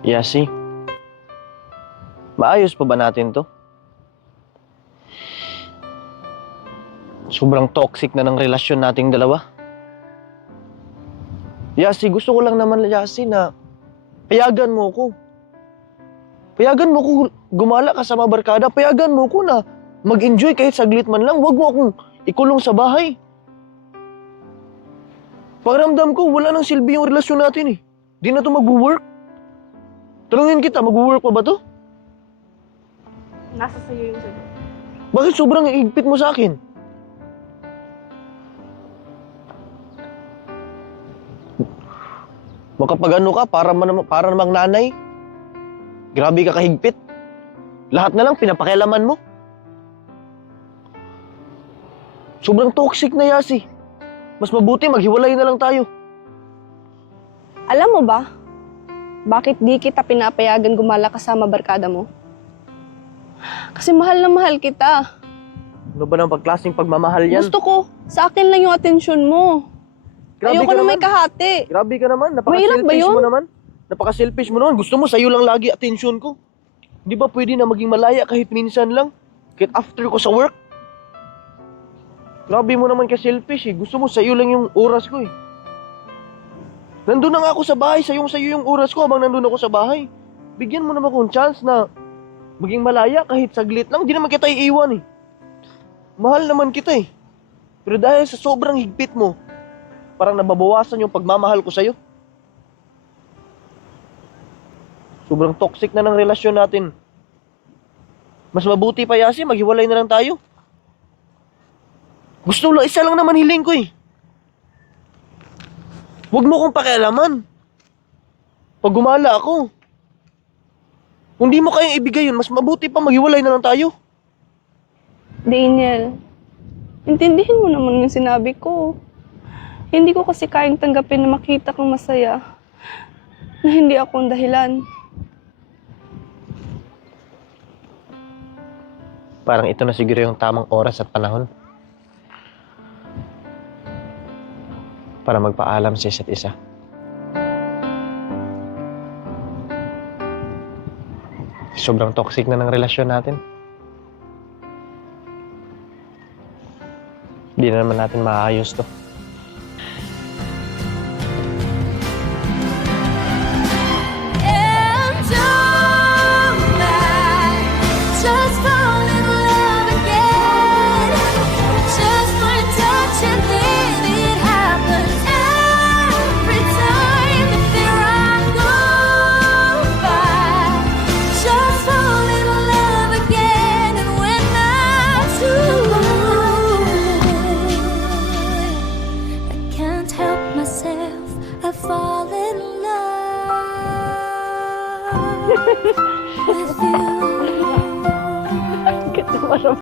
Yasi, maayos pa ba natin to? Sobrang toxic na ng relasyon nating dalawa. Yasi, gusto ko lang naman, Yasi, na payagan mo ko. Payagan mo ko gumala ka sa mga barkada. Payagan mo ko na mag-enjoy kahit saglit man lang. Huwag mo akong ikulong sa bahay. Pakiramdam ko, wala nang silbi yung relasyon natin eh. Di na to mag-work. Tanungin kita, mag-work pa ba to? Nasa sa'yo yung sagot. Bakit sobrang higpit mo sa akin? Makapag-ano ka, para namang nanay. Grabe ka kahigpit. Lahat na lang pinapakialaman mo. Sobrang toxic na, Yasi. Mas mabuti maghiwalay na lang tayo. Alam mo ba, bakit di kita pinapayagan gumala kasama barkada mo? Kasi mahal na mahal kita. Ano ba ng pagklaseng pagmamahal yan? Gusto ko, sa akin lang yung atensyon mo. Ayoko na may kahati. Grabe ka naman. Mahirap ba Napaka-selfish yun? mo naman. Napaka-selfish mo naman. Gusto mo, sa'yo lang lagi atensyon ko. Hindi ba pwede na maging malaya kahit minsan lang? Kahit after ko sa work? Grabe mo naman ka-selfish eh. Gusto mo, sa'yo lang yung oras ko eh. Nandun na nga ako sa bahay. Sa'yo yung oras ko habang nandun ako sa bahay. Bigyan mo naman akong chance na maging malaya kahit saglit lang. Hindi naman kita iiwan eh. Mahal naman kita eh. Pero dahil sa sobrang higpit mo, parang nababawasan yung pagmamahal ko sa'yo. Sobrang toxic na ng relasyon natin. Mas mabuti pa, Yasi, maghiwalay na lang tayo. Gusto lang, isa lang naman hiling ko eh. Huwag mo kong pakialaman. Pag gumala ako, kung di mo kayang ibigay yun, mas mabuti pa maghiwalay na lang tayo. Daniel, intindihin mo naman yung sinabi ko. Hindi ko kasi kayang tanggapin na makita kang masaya. Na hindi ako ang dahilan. Parang ito na siguro yung tamang oras at panahon para magpaalam sa isa't isa. Sobrang toxic na ng relasyon natin. Hindi na naman natin maayos to. I fall in love with you.